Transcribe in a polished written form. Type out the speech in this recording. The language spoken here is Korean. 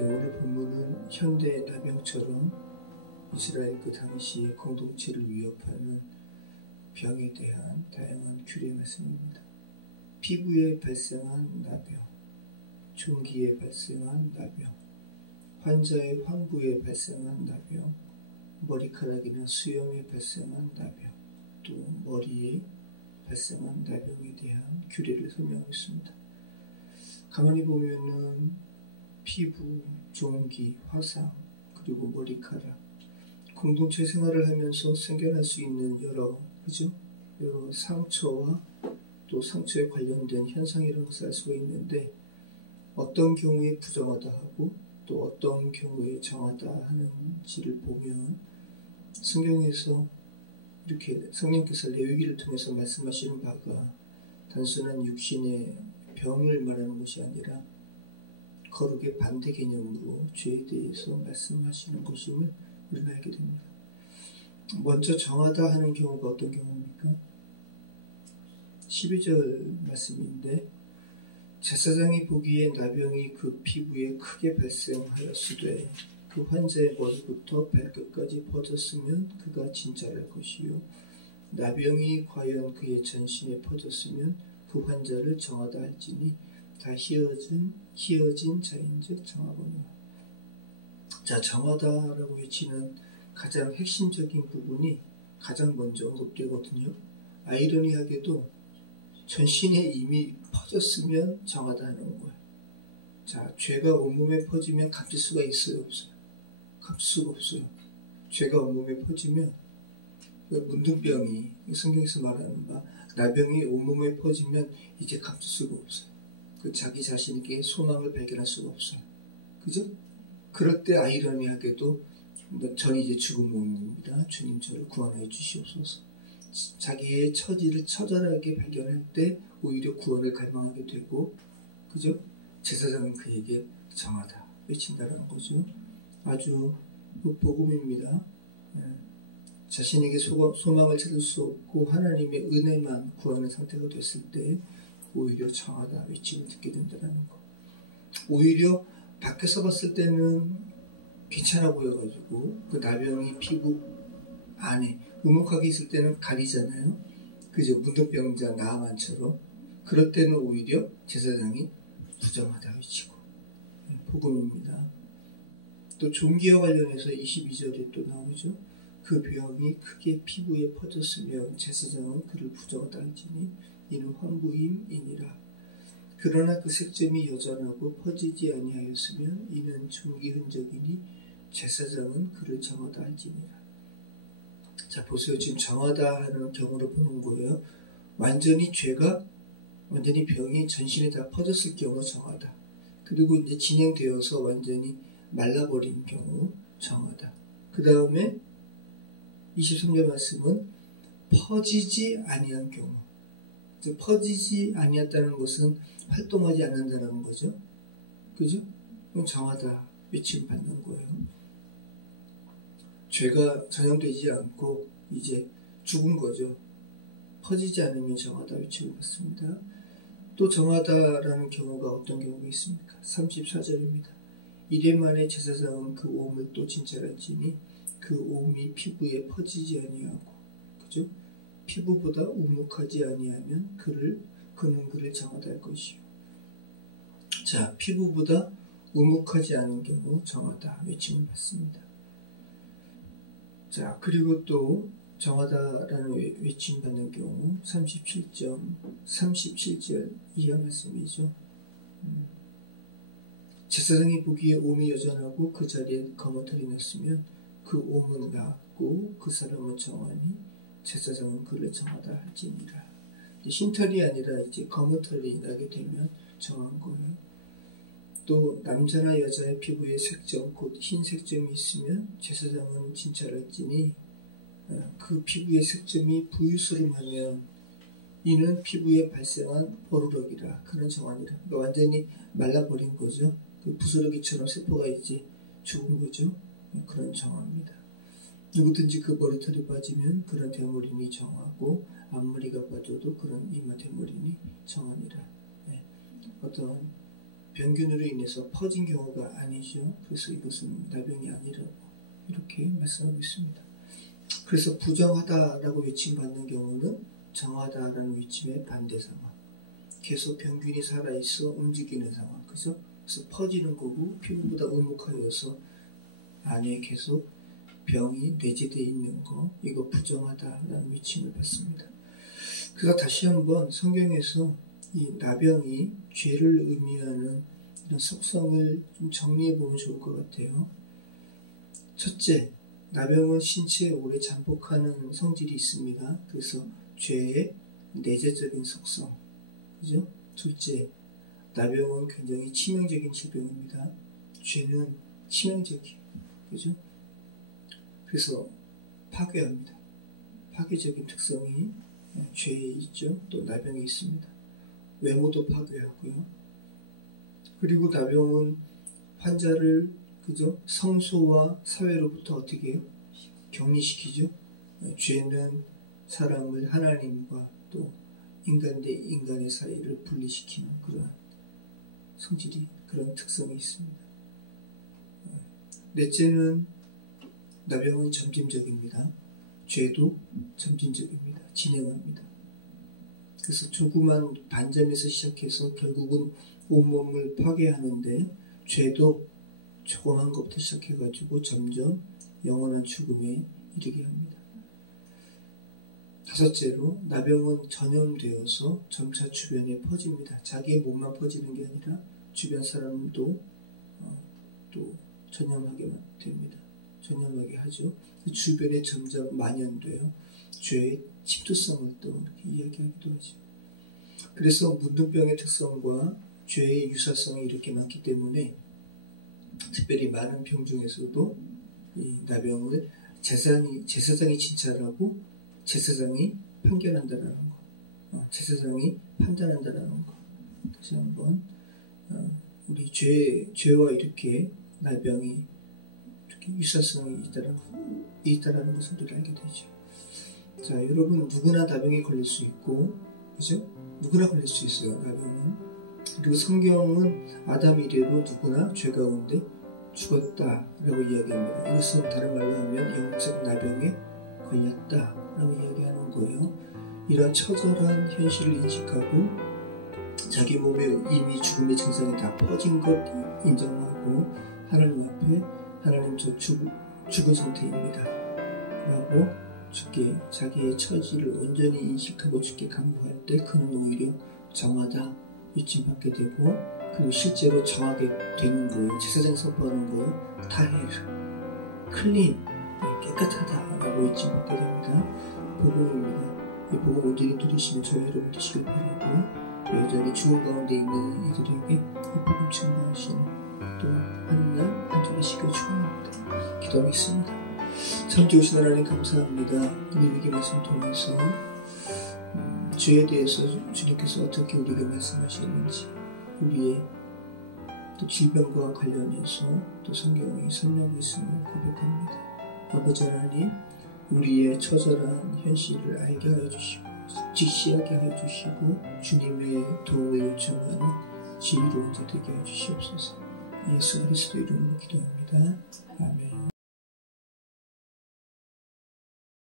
오늘 본문은 현대 나병처럼 이스라엘 그 당시의 공동체를 위협하는 병에 대한 다양한 규례 말씀입니다. 피부에 발생한 나병, 종기에 발생한 나병, 환자의 환부에 발생한 나병, 머리카락이나 수염에 발생한 나병, 또 머리에 발생한 나병에 대한 규례를 설명하고 있습니다. 가만히 보면은 피부, 종기, 화상, 그리고 머리카락, 공동체 생활을 하면서 생겨날 수 있는 여러 상처와 또 상처에 관련된 현상이라는 것을 알 수가 있는데, 어떤 경우에 부정하다 하고 또 어떤 경우에 정하다 하는지를 보면 성경에서 이렇게 성령께서 레위기를 통해서 말씀하시는 바가 단순한 육신의 병을 말하는 것이 아니라 거룩의 반대 개념으로 죄에 대해서 말씀하시는 것임을 우리가 알게 됩니다. 먼저 정하다 하는 경우가 어떤 경우입니까? 12절 말씀인데, 제사장이 보기에 나병이 그 피부에 크게 발생하였으되 그 환자의 머리부터 발끝까지 퍼졌으면 그가 진짜랄 것이요, 나병이 과연 그의 전신에 퍼졌으면 그 환자를 정하다 할지니 다 희어진 자인즉 정하거니와. 자, 정하다라고 외치는 가장 핵심적인 부분이 가장 먼저 언급되거든요. 아이러니하게도 전신에 이미 퍼졌으면 정하다는 거예요. 자, 죄가 온몸에 퍼지면 갚을 수가 있어요, 없어요? 갚을 수가 없어요. 죄가 온몸에 퍼지면 문둥병이 성경에서 말하는 바 나병이 온몸에 퍼지면 이제 갚을 수가 없어요. 자기 자신에게 소망을 발견할 수가 없어요. 그죠? 그럴 때 아이러니하게도 전 이제 죽은 몸입니다. 주님 저를 구원하여 주시옵소서. 자기의 처지를 처절하게 발견할 때 오히려 구원을 갈망하게 되고, 그죠? 제사장은 그에게 정하다 외친다라는 거죠. 아주 복음입니다. 자신에게 소망을 찾을 수 없고 하나님의 은혜만 구하는 상태가 됐을 때 오히려 정하다 외침을 듣게 된다는 거. 오히려 밖에서 봤을 때는 괜찮아 보여가지고 그 나병이 피부 안에 우묵하게 있을 때는 가리잖아요. 그죠? 문둥병자 나아만처럼. 그럴 때는 오히려 제사장이 부정하다 외치고. 복음입니다. 또 종기와 관련해서 22절에 또 나오죠. 그 병이 크게 피부에 퍼졌으면 제사장은 그를 부정하다 할지니 이는 환부임이니라. 그러나 그 색점이 여전하고 퍼지지 아니하였으면 이는 종기 흔적이니 제사장은 그를 정하다 할지니라. 자, 보세요. 지금 정하다 하는 경우를 보는 거예요. 완전히 병이 전신에 다 퍼졌을 경우 정하다. 그리고 이제 진행되어서 완전히 말라버린 경우 정하다. 그 다음에 23절 말씀은 퍼지지 아니한 경우. 퍼지지 아니했다는 것은 활동하지 않는다는 거죠. 그죠? 그럼 정하다 외침 받는 거예요. 죄가 전염되지 않고 이제 죽은 거죠. 퍼지지 않으면 정하다 외침을 받습니다. 또 정하다라는 경우가 어떤 경우가 있습니까? 34절입니다. 이래 만에 제사장은 그 오음을 또 진찰할지니 그 오음이 피부에 퍼지지 아니하고, 그죠? 피부보다 우묵하지 아니하면 그는 그를 정하다 할 것이요. 자, 피부보다 우묵하지 않은 경우 정하다 외침을 받습니다. 자, 그리고 또 정하다라는 외침 받는 경우 37절 이하 말씀이죠. 제사장이 보기에 오음이 여전하고 그 자리에 검은 털이 났으면 그 오음은 나았고 그 사람은 정하니 제사장은 그를 정하다 할지니라. 흰털이 아니라 이제 검은 털이 나게 되면 정한 거예요. 또 남자나 여자의 피부에 색점, 곧 흰 색점이 있으면 제사장은 진찰할지니 그 피부의 색점이 부유스름하면 이는 피부에 발생한 버르럭이라. 그는 정하니라. 그러니까 완전히 말라버린 거죠. 그 부스러기처럼 세포가 이제 죽은 거죠. 그런 정합니다. 누구든지 그 머리털이 빠지면 그런 대머리니 정하고 앞머리가 빠져도 그런 이마 대머리니 정하니라. 어떤 병균으로 인해서 퍼진 경우가 아니죠. 그래서 이것은 나병이 아니라고 이렇게 말씀하고 있습니다. 그래서 부정하다라고 외침받는 경우는 정하다라는 외침의 반대 상황. 계속 병균이 살아있어 움직이는 상황. 그죠? 그래서 퍼지는 거고 피부보다 우묵하여서 안에 계속 병이 내재되어 있는 거. 이거 부정하다라는 외침을 받습니다. 그래서 다시 한번 성경에서 이 나병이 죄를 의미하는 이런 속성을 좀 정리해 보면 좋을 것 같아요. 첫째, 나병은 신체에 오래 잠복하는 성질이 있습니다. 그래서 죄의 내재적인 속성. 그죠? 둘째, 나병은 굉장히 치명적인 질병입니다. 죄는 치명적이에요. 그죠? 그래서 파괴합니다. 파괴적인 특성이 죄에 있죠. 또 나병에 있습니다. 외모도 파괴하고요. 그리고 나병은 환자를 그죠? 성소와 사회로부터 어떻게 해요? 격리시키죠. 죄는 사람을 하나님과 또 인간 대 인간의 사이를 분리시키는 그런 성질이, 그런 특성이 있습니다. 넷째는 나병은 점진적입니다. 죄도 점진적입니다. 진행합니다. 그래서 조그만 반점에서 시작해서 결국은 온몸을 파괴하는데, 죄도 조그만 것부터 시작해가지고 점점 영원한 죽음에 이르게 합니다. 다섯째로, 나병은 전염되어서 점차 주변에 퍼집니다. 자기의 몸만 퍼지는 게 아니라 주변 사람도 또 전염하게 됩니다. 전염하게 하죠. 주변에 점점 만연돼요. 죄의 침투성을 또 이렇게 이야기하기도 하죠. 그래서 문둥병의 특성과 죄의 유사성이 이렇게 많기 때문에 특별히 많은 병 중에서도 이 나병을 제사장이 진찰하고 제사장이 판결한다라는 거, 제사장이 판단한다라는 거. 다시 한번 우리 죄와 이렇게 나병이 이렇게 유사성이 있다라는 것을 우리가 알게 되죠. 자, 여러분, 누구나 나병에 걸릴 수 있고, 그죠? 누구나 걸릴 수 있어요, 나병은. 그리고 성경은 아담 이래로 누구나 죄 가운데 죽었다라고 이야기합니다. 이것은 다른 말로 하면 영적 나병에 걸렸다라고 이야기하는 거예요. 이런 처절한 현실을 인식하고 자기 몸에 이미 죽음의 증상이 다 퍼진 것 인정하고 하나님 앞에 하나님 저 죽은 상태입니다 라고 주께 자기의 처지를 온전히 인식하고 주께 간구할 때 그는 오히려 정하다 위침받게 되고, 그리고 실제로 정하게 되는 거예요. 제사장이 선포하는 거예요. 타헬, 클린, 깨끗하다라고 위침받게 됩니다. 복음입니다. 이 복음 온전히 누리시는 저희 여러분 되시길 바라고, 또 여전히 죽음 가운데 있는 이들에게 이 복음 증거하시는 또 하늘날 안전하시길 축원합니다. 기도하겠습니다. 참 좋으신 하나님 감사합니다. 우리에게 말씀 통해서 죄에 대해서 주님께서 어떻게 우리에게 말씀하시는지, 우리의 또 질병과 관련해서 또 성경이 설명하고 있음을 고백합니다. 아버지 하나님, 우리의 처절한 현실을 알게 하여 주시고 직시하게 하여 주시고 주님의 도움을 요청하는 지혜로운 자 되게 하여 주시옵소서. 예수 그리스도 이름으로 기도합니다. 아멘.